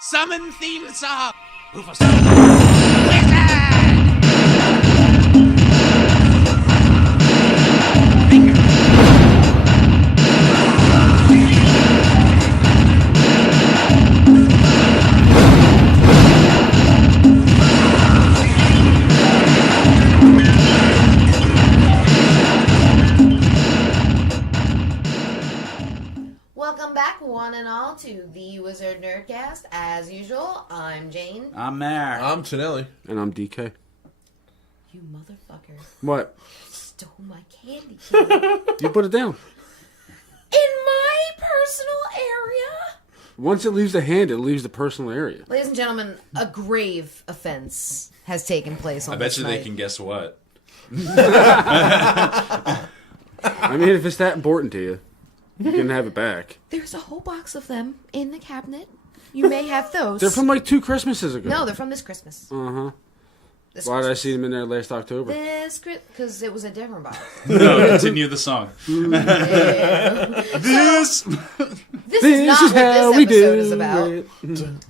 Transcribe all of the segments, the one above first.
Summon theme song! Rufus. Wizard! Welcome back, one and all, to the Wizard Nerdcast. As usual, I'm Jane. I'm Mayor. I'm Tonelli. And I'm DK. You motherfucker. What? Stole my candy cane. You put it down. In my personal area? Once it leaves the hand, it leaves the personal area. Ladies and gentlemen, a grave offense has taken place on I bet this you night. they can guess what. I mean, if it's that important to you, you can have it back. There's a whole box of them in the cabinet. You may have those. They're from like 2 Christmases ago. No, they're from this Christmas. Uh-huh. This Why did I Christmas. see them in there last October? This because it was a different box. No, continue the song. This is not what this episode is about. it.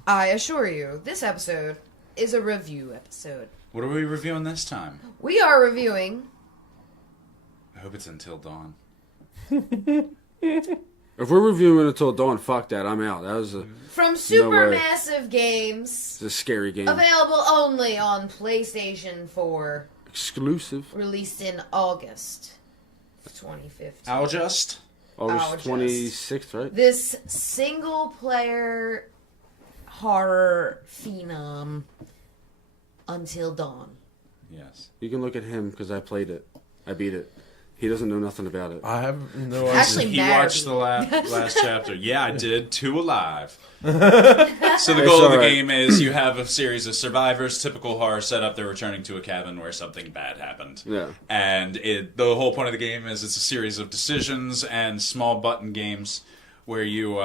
I assure you, this episode is a review episode. What are we reviewing this time? We are reviewing... I hope it's Until Dawn. If we're reviewing Until Dawn, fuck that. I'm out. That was a From way. Supermassive Games, it's a scary game. available only on PlayStation 4, Exclusive. released in August 2015. August? August 26th, right? This single-player horror phenom, Until Dawn. Yes. You can look at him because I played it. I beat it. He doesn't know nothing about it. I have no idea. Actually, He Matter watched beat. the last chapter. Yeah, I did. 2 alive. So the goal of the alright. game is you have a series of survivors, typical horror setup. They're returning to a cabin where something bad happened. Yeah. And the whole point of the game is it's a series of decisions and small button games where you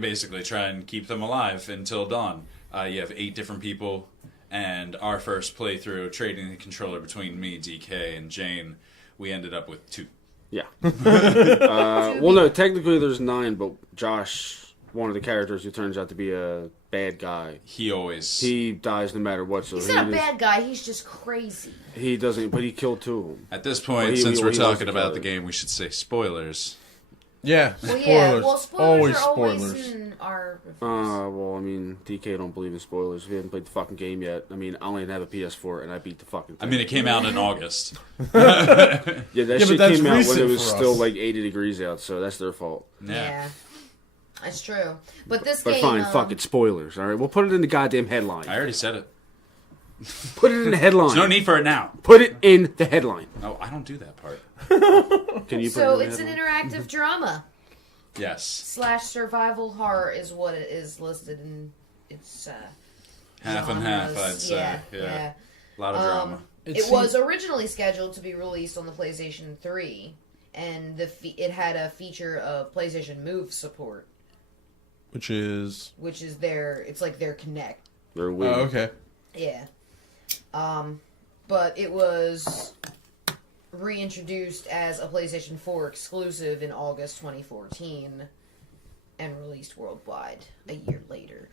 basically try and keep them alive until dawn. You have 8 different people, and our first playthrough, trading the controller between me, DK, and Jane, we ended up with 2. Yeah. Well, no, technically there's 9, but Josh, one of the characters who turns out to be a bad guy, He dies no matter what. So He's not a bad guy, he's just crazy. He doesn't, but he killed 2 of them. At this point, Well, since we're he talking wasn't about the killed. game, we should say spoilers. Yeah, Well, spoilers. yeah, well, spoilers always are spoilers. always in our reviews. Well, I mean, DK don't believe in spoilers. If you haven't played the fucking game yet, I mean, I only have a PS4 and I beat the fucking thing. I mean, it came out in August. yeah, that but shit that's came out when recent it was for still us. like 80 degrees out, so that's their fault. Yeah. That's true. But this But game... fine, fuck it, spoilers, alright? We'll put it in the goddamn headline. I already said it. Put it in the headline. There's no need for it now. Put it in the headline. No, I don't do that part. Can you put So it in it's the an headline? interactive drama Yes. / survival horror is what it is listed in its Half and half, genres. I'd say. Yeah. A lot of drama. It was originally scheduled to be released on the PlayStation 3, and it had a feature of PlayStation Move support, Which is... which is it's like their Kinect. They're Oh, weird. okay. Yeah. But it was reintroduced as a PlayStation 4 exclusive in August 2014 and released worldwide a year later.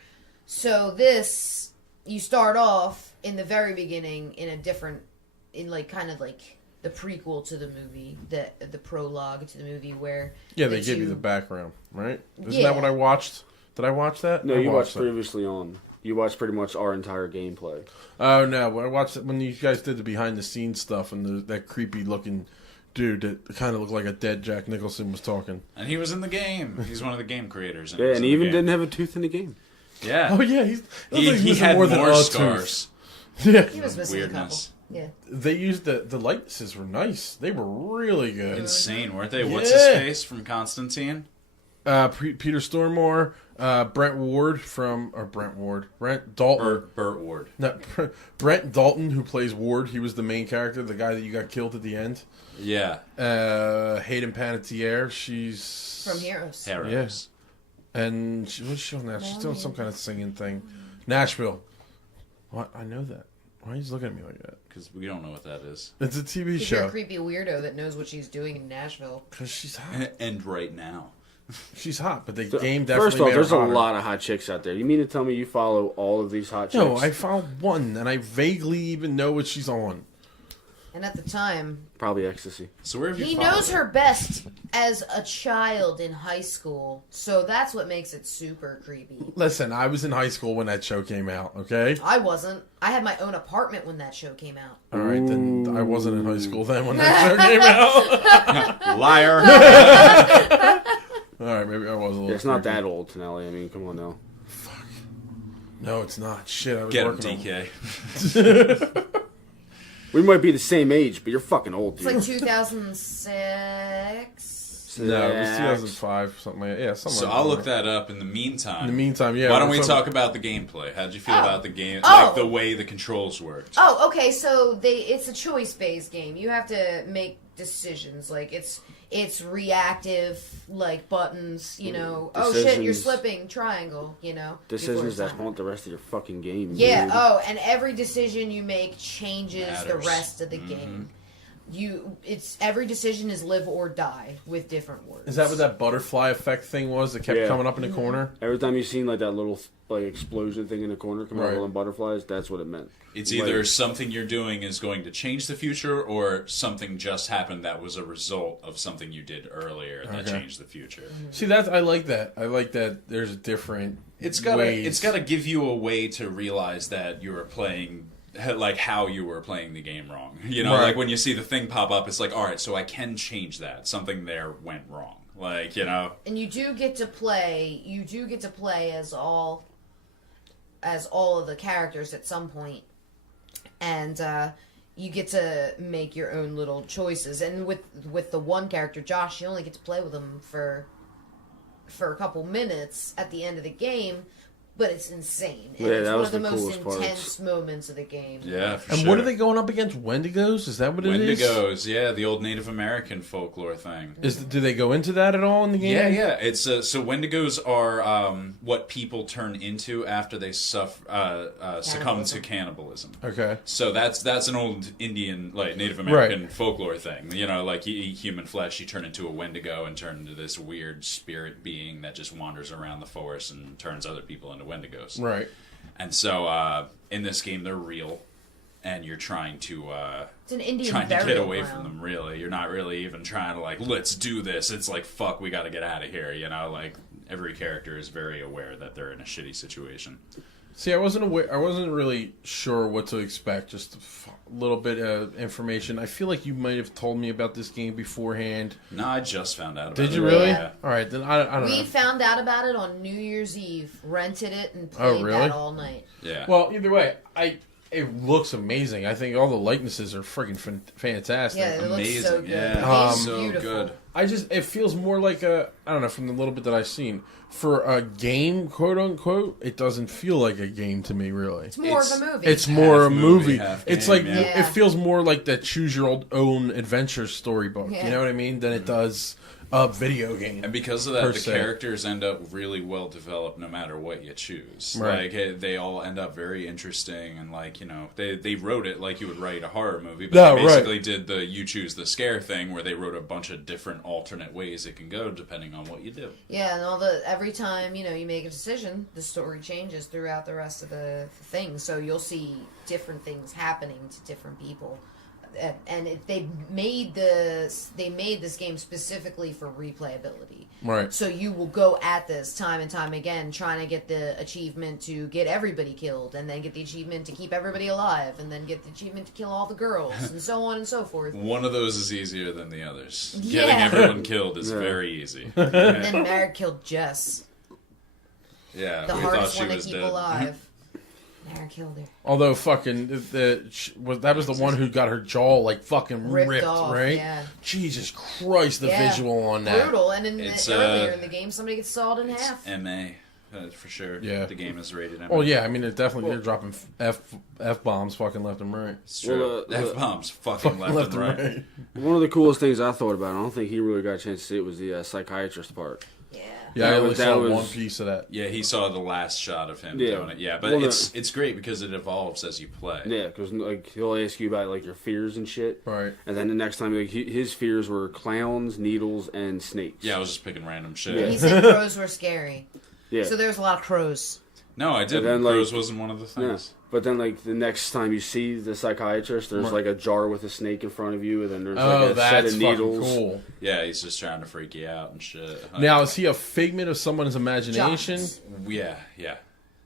So this, you start off in the very beginning in a different, kind of like the prequel to the movie, the prologue to the movie where... Yeah, they give you the background, right? Isn't that what I watched? Did I watch that? No, I you watched that. previously on. You watched pretty much our entire gameplay. Oh, no. I watched it when you guys did the behind-the-scenes stuff and that creepy-looking dude that kind of looked like a dead Jack Nicholson was talking. And he was in the game. He's one of the game creators. Yeah, and he even didn't have a tooth in the game. Yeah. Oh, yeah. He had more a scars. tooth. Yeah. He was missing Weirdness. a couple. Yeah. They used the likenesses were nice. They were really good. Insane, weren't they? What's his face from Constantine? Peter Stormare, Brent Dalton. Burt Ward. No, Brent Dalton, who plays Ward. He was the main character, the guy that you got killed at the end. Yeah. Hayden Panettiere, she's From Heroes. Harrows. and what's she on now? She's doing some kind of singing thing. Nashville. What? I know that. Why are you looking at me like that? Because we don't know what that is. It's a TV Because you're a show. creepy weirdo that knows what she's doing in Nashville. Because she's hot. And right now. She's hot, but the game definitely First off, made her there's a hotter. lot of hot chicks out there. You mean to tell me you follow all of these hot chicks? No, I found one, and I vaguely even know what she's on. And at the time, Probably ecstasy. So where have you he followed knows her best as a child in high school. So that's what makes it super creepy. Listen, I was in high school when that show came out, okay? I wasn't. I had my own apartment when that show came out. All right, then I wasn't in high school then when that show came out. Liar. All right, maybe I was a little. Yeah, it's not creepy. that old, Tonelli. I mean, come on now. No, it's not. Shit, I was Get him, working on DK. We might be the same age, but you're fucking old, It's dude. like 2006. No, it was 2005, something like that. Yeah, something So like I'll that. look that up in the meantime. In the meantime, yeah. Why don't we're we talking- talk about the gameplay? How'd you feel Oh. about the game? Oh. Like the way the controls worked? Oh, okay. So it's a choice-based game. You have to make decisions. Like it's reactive, like buttons. You know, oh shit, you're Decisions. slipping. Triangle. You know, before Decisions it's that time. haunt the rest of your fucking game. Yeah. dude. Oh, and every decision you make changes the Matters. rest of the game. Every decision is live or die with different words. Is that what that butterfly effect thing was that kept Yeah. coming up in the corner? Every time you seen like that little like explosion thing in the corner come out Right. all them butterflies, that's what it meant. It's Like- either something you're doing is going to change the future, or something just happened that was a result of something you did earlier that Okay. changed the future. See, I like that. I like that there's a different It's ways. gotta give you a way to realize that you were playing, like how you were playing the game wrong. You know, Right. like when you see the thing pop up, it's like, all right, so I can change that. Something there went wrong. Like, you know, And you do get to play. You do get to play as all of the characters at some point, and you get to make your own little choices. And with the one character, Josh, you only get to play with him for a couple minutes at the end of the game. But it's insane. And Yeah, it's that one was of the the most coolest parts. intense moments of the game. yeah. For And sure. what are they going up against? Wendigos? Is that what it is? Wendigos, yeah, the old Native American folklore thing. Do they go into that at all in the game? Yeah, yeah. It's so Wendigos are what people turn into after they succumb to Cannibalism. cannibalism. Okay. So that's an old Indian, like Native American folklore thing. You know, like you eat human flesh, you turn into a Wendigo and turn into this weird spirit being that just wanders around the forest and turns other people into Wendigos. Right. And so in this game, they're real, and you're trying to It's an Indian trying to get burial away ground. from them. Really, you're not really even trying to like, let's do this. It's like, fuck, we got to get out of here. You know, like every character is very aware that they're in a shitty situation. See, I wasn't aware. I wasn't really sure what to expect. Just a little bit of information. I feel like you might have told me about this game beforehand. No, I just found out about Did it. you really? Yeah. All right, then I don't We know. found out about it on New Year's Eve, rented it, and played really? that all night. Yeah. Well, either way, it looks amazing. I think all the likenesses are freaking fantastic. Yeah, it looks Amazing. so good. Yeah. The game's So beautiful. good. It feels more like I don't know, from the little bit that I've seen. For a game, quote unquote, it doesn't feel like a game to me, really. It's more It's- of a movie. It's more Half a movie, movie. half It's game, like yeah. Yeah. it feels more like that choose your own adventure storybook. Yeah. You know what I mean? Than it does a video game. And because of that, per the se. characters end up really well developed no matter what you choose. Right. Like, they all end up very interesting, and, like, you know, they wrote it like you would write a horror movie, but No, they right. basically did the you choose the scare thing, where they wrote a bunch of different alternate ways it can go depending on what you do. Yeah, and every time you make a decision, the story changes throughout the rest of the thing. So you'll see different things happening to different people, and they made this game specifically for replayability. Right. So you will go at this time and time again, trying to get the achievement to get everybody killed, and then get the achievement to keep everybody alive, and then get the achievement to kill all the girls, and so on and so forth. One of those is easier than the others. Yeah. Getting everyone killed is Yeah. very easy. And then Merrick killed Jess, Yeah, the we thought hardest she one to was keep dead. alive. Merrick killed her. Although fucking that was the one who got her jaw like fucking ripped, off, right? yeah. Jesus Christ, the Yeah. visual on that. Brutal, and It's, earlier in the game, somebody gets sawed in It's half. MA, for sure. Yeah. The game is rated MA. Oh yeah, I mean it definitely they're dropping f bombs fucking left and right. It's true. Well, F-bombs fucking left and right. One of the coolest things I thought about, I don't think he really got a chance to see it, was the psychiatrist part. Yeah. Yeah, I only that saw was- one piece of that. Yeah, he saw the last shot of him Yeah. doing it. Yeah, but Well, it's great because it evolves as you play. Yeah, because like he'll ask you about like your fears and shit, Right. and then the next time like his fears were clowns, needles, and snakes. Yeah, I was just picking random shit. Yeah. He said crows were scary. Yeah. So there's a lot of crows. No, I didn't. then, like- Crows wasn't one of the Yeah. things. But then, like, the next time you see the psychiatrist, there's, Right. like, a jar with a snake in front of you, and then there's, Oh, like, a set that's of fucking needles. cool. Yeah, he's just trying to freak you out and shit. Now, is he a figment of someone's imagination? Giants. Yeah.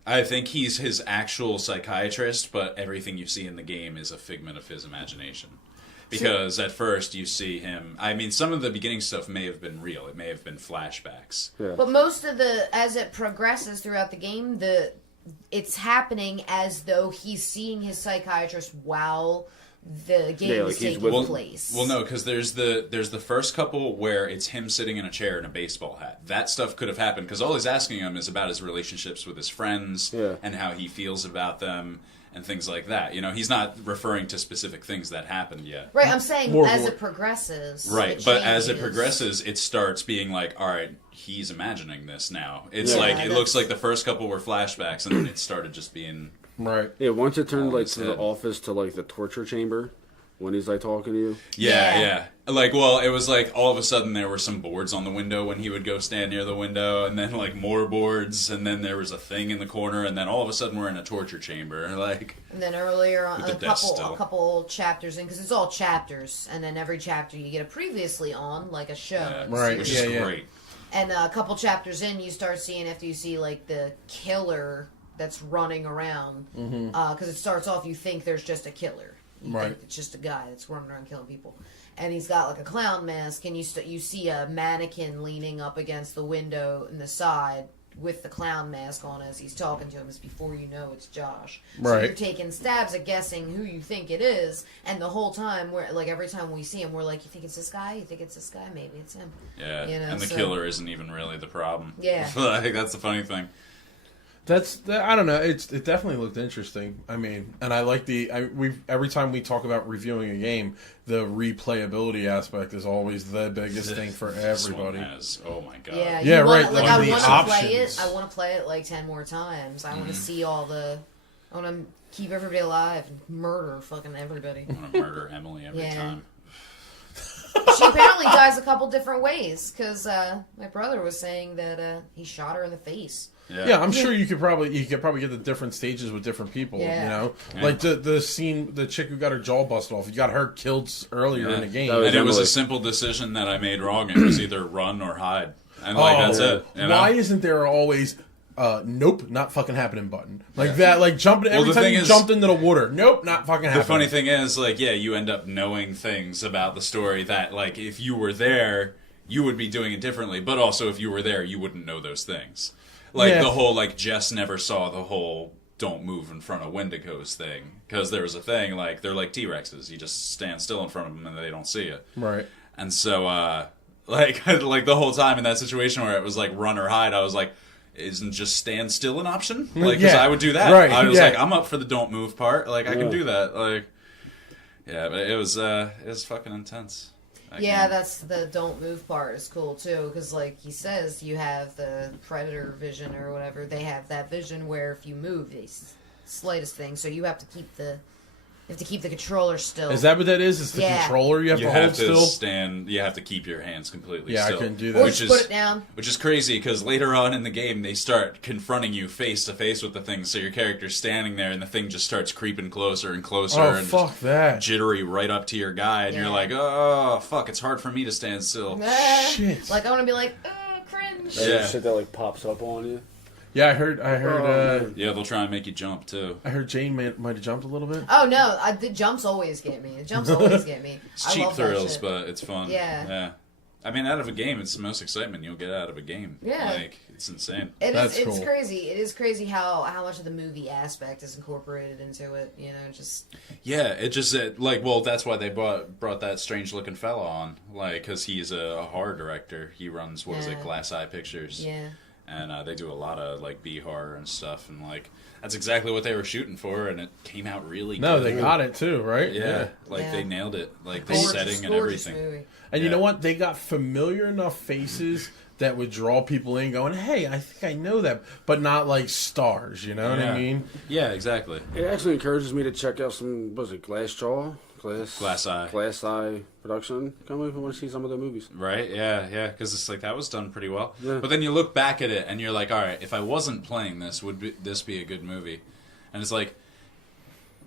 I think he's his actual psychiatrist, but everything you see in the game is a figment of his imagination. Because at first you see him... I mean, some of the beginning stuff may have been real. It may have been flashbacks. Yeah. But most of as it progresses throughout the game, it's happening as though he's seeing his psychiatrist while the game like is he's taking with- place. Well, no, because there's the first couple where it's him sitting in a chair in a baseball hat. That stuff could have happened because all he's asking him is about his relationships with his friends Yeah. and how he feels about them and things like that. You know, he's not referring to specific things that happened yet. Right, I'm saying More- as more- it progresses. Right, it but as it changes. progresses, it starts being like, all right, he's imagining this now. It's Yeah. like Yeah, it looks that's- like the first couple were flashbacks, and then it started just being Right. Yeah, once it turned, Oh, like, his to the head. office to, like, the torture chamber, when he's, like, talking to you. yeah. Like, well, it was like all of a sudden there were some boards on the window when he would go stand near the window, and then like more boards, and then there was a thing in the corner, and then all of a sudden we're in a torture chamber. Like, And then earlier on, With the a death couple still. chapters in, because it's all chapters, and then every chapter you get a previously on, like a show. Right, which yeah, is yeah. great. And a couple chapters in, you start seeing after you see like the killer that's running around, because it starts off you think there's just a killer, you Right. think it's just a guy that's running around killing people, and he's got like a clown mask, and you see a mannequin leaning up against the window in the side with the clown mask on as he's talking to him. It's before you know it's Josh. So Right. you're taking stabs at guessing who you think it is, and the whole time we're like every time we see him, we're like, you think it's this guy? You think it's this guy? Maybe it's him. Yeah, You know, and the so- killer isn't even really the problem. Yeah. Like, that's the funny thing. I don't know. It definitely looked interesting. I mean, and I like every time we talk about reviewing a game, the replayability aspect is always the biggest thing for This one everybody. has, oh my god. Yeah, Yeah, you wanna, right, Like, like I the want to play options. it. I want to play it like 10 more times. I Mm-hmm. want to see all the. I want to keep everybody alive and murder fucking everybody. I want to murder Emily every Yeah. time. She apparently dies a couple different ways because my brother was saying that he shot her in the face. Yeah, I'm sure you could probably get the different stages with different people. Yeah. You know, Yeah. like the scene, the chick who got her jaw busted off. You got her killed earlier in the game. That was And it was Emily. a simple decision that I made wrong. It was either run or hide. And like, that's it. You know? Why isn't there always nope, not fucking happening button like that? Like jumping every the time thing you is- jumped into the water. Nope, not fucking happening. The funny thing is, like, yeah, you end up knowing things about the story that, like, if you were there, you would be doing it differently. But also, if you were there, you wouldn't know those things. Like, Yeah. the whole, like, Jess never saw the whole don't move in front of Wendigos thing. Because there was a thing, like, they're like T-Rexes. You just stand still in front of them and they don't see you. Right. And so, like the whole time in that situation where it was, like, run or hide, I was like, isn't just stand still an option? Like, because Yeah. I would do that. Right, I was yeah. like, I'm up for the don't move part. Like, I can do that. Like, yeah, but it was fucking intense. That Yeah, game. that's the don't move part is cool too because like he says, you have the predator vision or whatever. They have that vision where if you move, the slightest thing, so you have to keep the controller still. Is that what that is? It's the Yeah. controller you have You to have hold to still. stand. You have to keep your hands completely Yeah, I still. couldn't do or that. Which just is put it down? which is crazy because later on in the game they start confronting you face to face with the thing. So your character's standing there and the thing just starts creeping closer and closer Oh and fuck that! jittery right up to your guy, and Yeah. you're like, oh fuck, it's hard for me to stand still. Shit. Like I want to be like, cringe. That Yeah. shit that like pops up on you. Yeah, I heard. Yeah, they'll try and make you jump too. I heard Jane might have jumped a little bit. Oh no, the jumps always get me. The jumps always get me. It's I cheap love that thrills, shit. but it's fun. Yeah. I mean, out of a game, it's the most excitement you'll get out of a game. Yeah. Like, it's insane. That's It's cool. crazy. It is crazy how much of the movie aspect is incorporated into it. You know, just Yeah, it just, like, well, that's why they brought that strange-looking fella on. Like, because he's a horror director. He runs, what is it, Yeah. Glass Eye Pictures. yeah. And they do a lot of, like, B-horror and stuff. And, like, that's exactly what they were shooting for, and it came out really No, good. they got it too, right? Yeah, like, Yeah. they nailed it. Like, the Gorgeous, setting and gorgeous everything. movie. And you Yeah. know what? They got familiar enough faces that would draw people in going, hey, I think I know that, but not like stars, you know what I mean? Yeah, exactly. It actually encourages me to check out some, what was it, Glass Eye production company. I want to see some of their movies. Right? Yeah, because it's like that was done pretty well. Yeah. But then you look back at it and you're like, all right, if I wasn't playing this, this be a good movie? And it's like,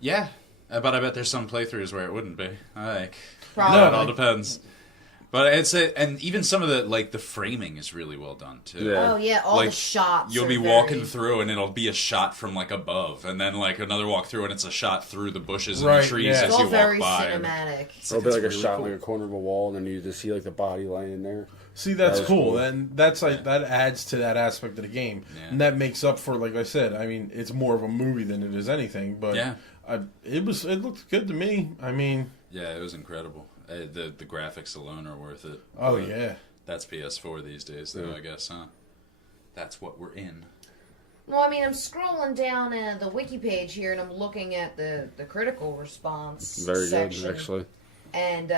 yeah, but I bet there's some playthroughs where it wouldn't be. Like, Probably. it all depends. But and even some of the framing is really well done too. Yeah. Oh yeah, all the shots. You'll are be very... walking through and it'll be a shot from above, and then another walk through and it's a shot through the bushes and the trees yeah. as It's all you very walk by. cinematic. It'll be like a really shot cool. like a corner of a wall, and then you just see the body laying there. See, that's That was cool. cool. And that's that adds to that aspect of the game, and that makes up for, like I said. I mean, it's more of a movie than it is anything. But it looked good to me. I mean, yeah, it was incredible. The graphics alone are worth it. Oh But yeah, that's PS4 these days, though. I guess, huh? That's what we're in. Well, I mean, I'm scrolling down the wiki page here, and I'm looking at the critical response Very section. good, actually. And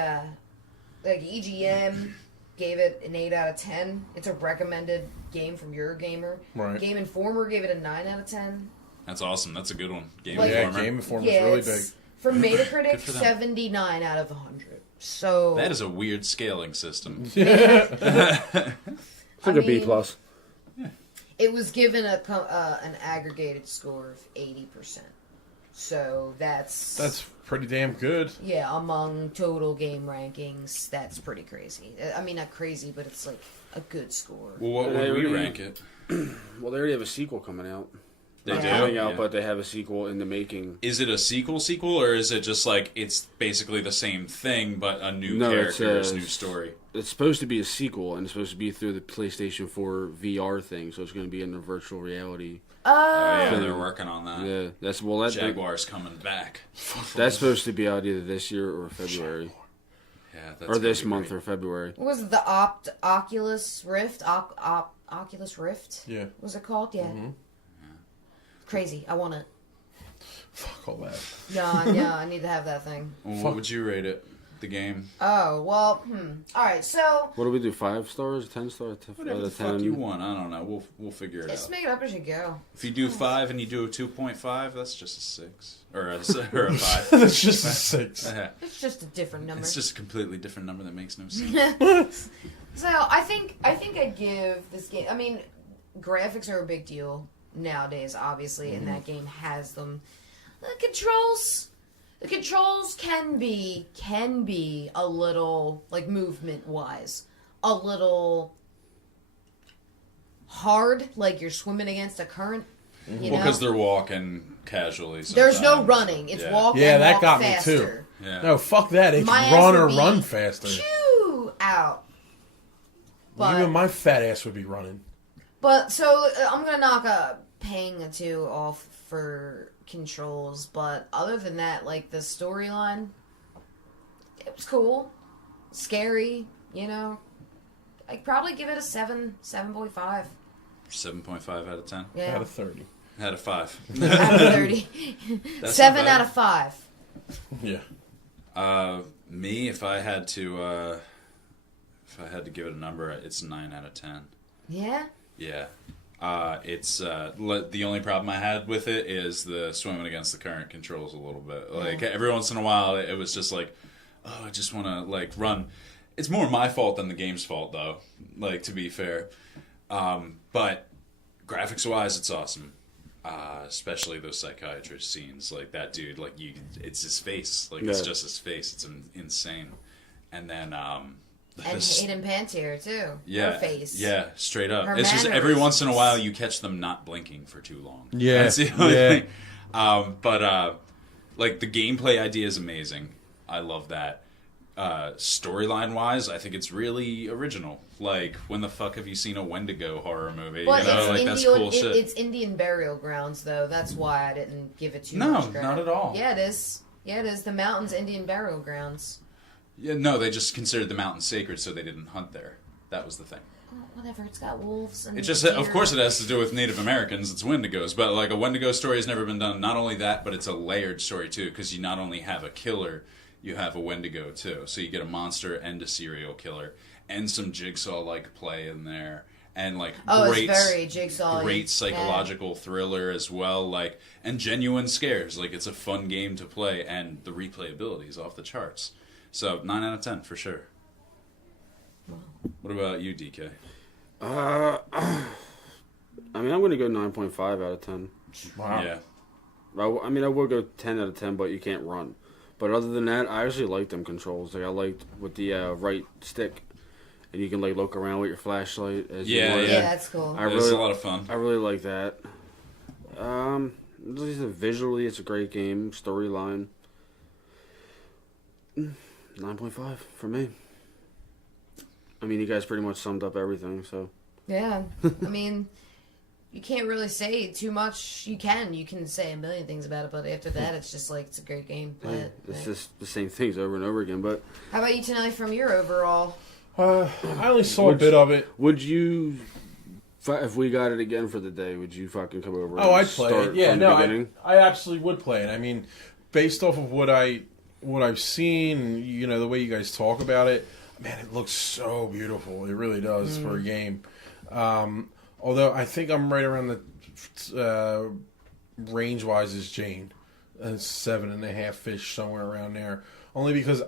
EGM gave it an 8 out of 10. It's a recommended game from Eurogamer. Right. Game Informer gave it a 9 out of 10. That's awesome. That's a good one. Game Informer. Game Informer's Yeah, really it's, big. For Metacritic, Good for them. 79 out of 100. So That is a weird scaling system. It's like a B mean, plus. it was given an aggregated score of 80%. So that's pretty damn good. yeah, among total game rankings, that's pretty crazy. I mean, not crazy, but it's like a good score. Well, what would we rank it? Well, they already have a sequel coming out. They Not do? coming out, Yeah. but they have a sequel in the making. Is it a sequel, or is it just it's basically the same thing, but a new No, character, new story? It's supposed to be a sequel, and it's supposed to be through the PlayStation 4 VR thing, so it's going to be in the virtual reality. Yeah, they're working on that. Yeah, that's Jaguar's coming back. That's supposed to be out either this year or February, Yeah, that's or this gonna be month great. or February. What was it, the Oculus Rift? Oculus Rift? Yeah. What was it called? Yeah. Crazy. I want it. Fuck all that. No, I need to have that thing. Well, what would you rate it? The game? Oh, well, All right, so What do we do? 5 stars, 10 stars, Whatever the fuck you want. I don't know. We'll figure it just out. make it up as you go. If you do 5 and you do a 2.5, that's just a 6 or a 5. That's just a 6. It's just a different number. It's just a completely different number that makes no sense. So I think I'd give this game. I mean, graphics are a big deal nowadays, obviously, and that game has them. The controls can be a little, like, movement wise, a little hard, like you're swimming against a current. You know? Well, because they're walking casually. There's no sometimes. running. It's Yeah. walk. Yeah, and that walk got me faster. too. Yeah. No, fuck that. It's My ass run would or be run faster. Chew out. But, Even my fat ass would be running. But so I'm gonna knock paying a 2 off for controls, but other than that, like the storyline, it was cool, scary. You know, I'd probably give it a 7.5. 7.5 out of 10. Yeah, Out of 30. Out of 5. out of 30. That's 7 not bad. out of 5. Yeah. Me, if I had to give it a number, it's 9 out of 10. Yeah. Yeah. It's the only problem I had with it is the swimming against the current controls a little bit. Like every once in a while, it was just like, oh, I just want to run. It's more my fault than the game's fault, though. Like, to be fair, but graphics wise, it's awesome. Especially those psychiatrist scenes, like that dude. It's his face. It's just his face. It's insane. And then And Hayden Pantier too. yeah, Her face. yeah, straight up. Her It's just every mannerisms. once in a while you catch them not blinking for too long. Yeah, That's the only yeah. thing. But the gameplay idea is amazing. I love that. Storyline wise, I think it's really original. Like, when the fuck have you seen a Wendigo horror movie? But That's cool shit. It's Indian burial grounds, though. That's why I didn't give it too No, much credit. not at all. Yeah, it is. Yeah, it is. The mountain's Indian burial grounds. Yeah, no, they just considered the mountain sacred, so they didn't hunt there. That was the thing. Oh, whatever. It's got wolves and It just, deer. of course, it has to do with Native Americans. It's Wendigos, but a Wendigo story has never been done. Not only that, but it's a layered story too, because you not only have a killer, you have a Wendigo too. So you get a monster and a serial killer, and some Jigsaw-like play in there. And like it's very Jigsaw. great psychological thriller as well, like, and genuine scares. Like, it's a fun game to play, and the replayability is off the charts. So 9 out of 10 for sure. What about you, DK? I mean, I'm going to go 9.5 out of 10. Wow. Yeah. I mean, I would go 10 out of 10, but you can't run. But other than that, I actually like them controls. Like, I liked with the right stick, and you can like look around with your flashlight. As you want. Yeah, that's cool. It's a lot of fun. I really like that. Visually, it's a great game. Storyline, 9.5 for me. I mean, you guys pretty much summed up everything, so. Yeah, I mean, you can't really say too much. You can say a million things about it, but after that, it's just like, it's a great game. But, It's just the same things over and over again, but... How about you, Tenelli, from your overall? I only saw a bit of it. Would you, if we got it again for the day, would you fucking come over? Oh, and I'd play start it. Yeah, from no, the beginning? I absolutely would play it. I mean, based off of what I've seen, you know, the way you guys talk about it, man, it looks so beautiful. It really does for a game. Although I think I'm right around the range wise as Jane, 7.5 fish, somewhere around there. Only because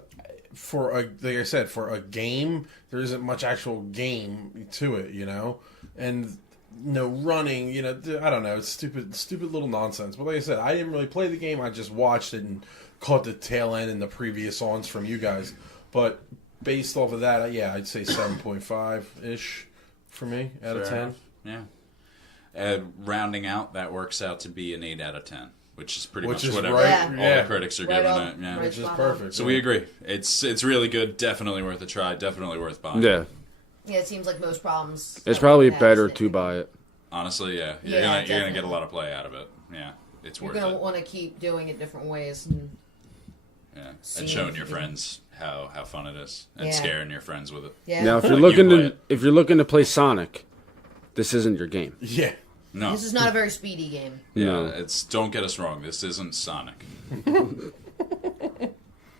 like I said, for a game, there isn't much actual game to it, you know, and no running, you know. I don't know. It's stupid little nonsense. But like I said, I didn't really play the game. I just watched it and caught the tail end in the previous ons from you guys. But based off of that, yeah, I'd say 7.5 ish for me out of 10. Yeah. Rounding out, that works out to be an 8 out of 10. Which is pretty much whatever right, all yeah. the critics are Right giving on. it. Yeah. Right. Which is perfect. So we agree. It's really good. Definitely worth a try. Definitely worth buying. Yeah. Yeah, it seems like most problems. It's probably has better that to you- buy it. Honestly, yeah. Yeah, You're gonna definitely. get a lot of play out of it. Yeah. It's You're worth gonna it. want to keep doing it different ways. And Yeah. seeing And showing if your you can- friends how fun it is. And Yeah. scaring your friends with it. yeah. Now, if you're Like you looking play it. if you're looking to play Sonic, this isn't your game. Yeah. No. This is not a very speedy game. Yeah, No. don't get us wrong. This isn't Sonic.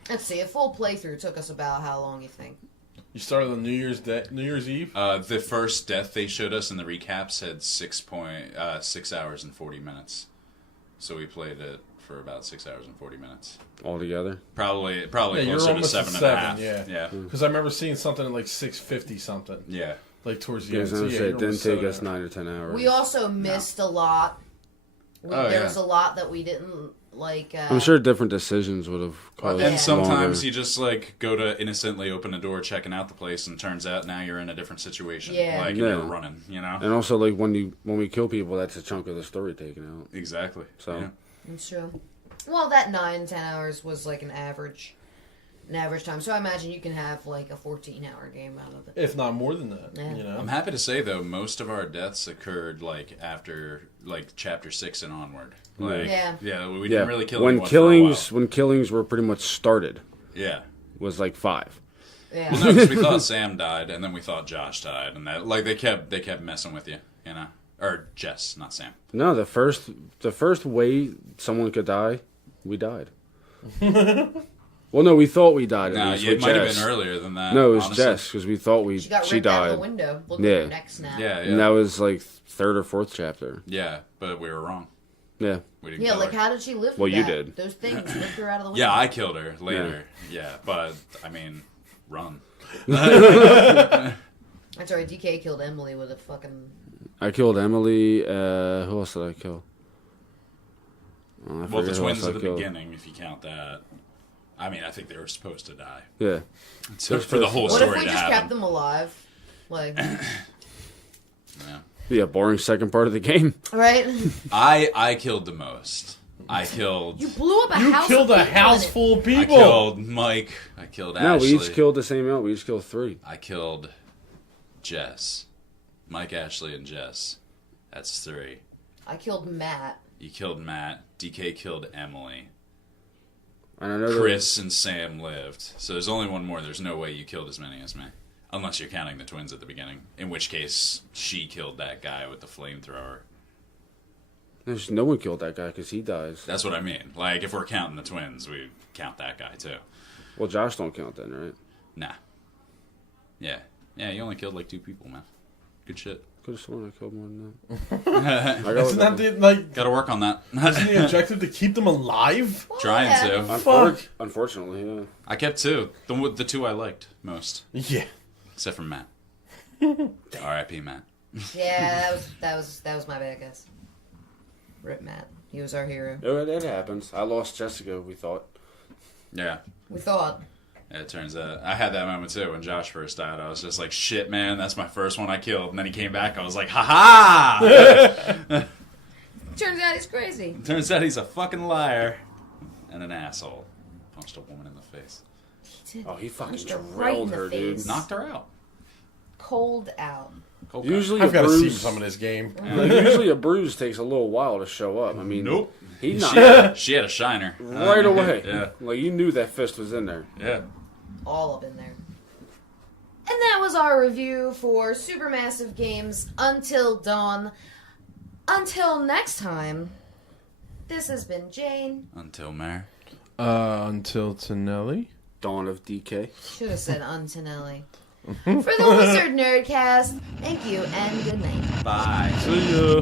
Let's see. A full playthrough took us about how long, you think? You started on New Year's Eve. The first death they showed us in the recap said 6 hours and 40 minutes. So we played it for about 6 hours and 40 minutes. Altogether. Probably Yeah, closer you're to almost at 7.5. 7, Yeah. Because I remember seeing something at like 6:50 something, Yeah. like towards the Yeah, end. as I So, was yeah, saying, it you're didn't almost take 7 us 9 or 10 hours. We also missed a lot. Oh, There yeah. was a lot that we didn't like. I'm sure different decisions would have caused Yeah. And sometimes longer. you just like go to innocently open a door, checking out the place, and turns out now you're in a different situation. Yeah. Like Yeah. you're running, you know? And also, like, when we kill people, that's a chunk of the story taken out. Exactly. So- yeah. It's true. Well, that 9-10 hours was like an average time. So I imagine you can have like a 14-hour game out of it. if not more than that. Yeah. You know. I'm happy to say though, most of our deaths occurred like after like chapter 6 and onward. Like, Yeah. we didn't really kill when anyone killings for a while. when killings were pretty much started Yeah. was like 5. Yeah. Well, no, because we thought Sam died, and then we thought Josh died, and that like they kept messing with you, you know, or Jess, not Sam. No, the first way someone could die, we died. Well, no, we thought we died. No, least it with might have Jess. been earlier than that. No, it was honestly. Jess because we thought She got she ripped out of died. the window. Look Yeah. at her neck snap. Yeah, And that was like 3rd or 4th chapter. Yeah, but we were wrong. Yeah. We didn't Yeah, kill like her. how did she live? Well, with you that? did. Those things ripped her out of the window. Yeah, I killed her later. Yeah, but I mean, run. That's right. DK killed Emily with a fucking. I killed Emily. Who else did I kill? Oh, I Well, forget the who twins else I at the killed. beginning, if you count that. I mean, I think they were supposed to die. Yeah. So for the whole What story if we to just happen. kept them alive? Like, Yeah. Yeah, boring second part of the game. right? I killed the most. I killed. You blew up a You house. killed of a people house in it. full of I people. killed Mike. I killed No, Ashley. we each killed the same amount. We each killed 3. I killed Jess. Mike, Ashley, and Jess. That's 3. I killed Matt. You killed Matt. DK killed Emily. And I know Chris and Sam lived. So there's only one more. There's no way you killed as many as me. Unless you're counting the twins at the beginning. In which case, she killed that guy with the flamethrower. no one killed that guy because he dies. That's what I mean. Like, if we're counting the twins, we count that guy too. Well, Josh don't count then, right? Nah. Yeah. Yeah, you only killed like 2 people, man. Good shit. Could have sworn I killed more than that. Isn't that the, like, Gotta work on that. isn't the objective to keep them alive? Trying yeah. to. Fuck. Unfortunately, yeah. I kept 2. The 2 I liked most. Yeah. Except for Matt. R.I.P. Matt. Yeah, that was my bad, guys. Rip Matt. He was our hero. It happens. I lost Jessica, we thought. Yeah. We thought. It turns out I had that moment too when Josh first died. I was just like, "Shit, man, that's my first one I killed." And then he came back. I was like, "Ha ha!" Turns out he's crazy. Turns out he's a fucking liar and an asshole. Punched a woman in the face. He did. Oh, he fucking Punched her drilled right in the her, face. dude. Knocked her out. Cold out. Cold Usually I've a got to see bruise. some of this game. Usually a bruise takes a little while to show up. I mean, Nope. He knocked She had a shiner right away. Yeah. Like you knew that fist was in there. Yeah. All up in there. And that was our review for Supermassive Games Until Dawn. Until next time, this has been Jane. Until Mare. Until Tonelli. Dawn of DK. Should have said Untinelli. For the Wizard Nerdcast, thank you and good night. Bye. See ya.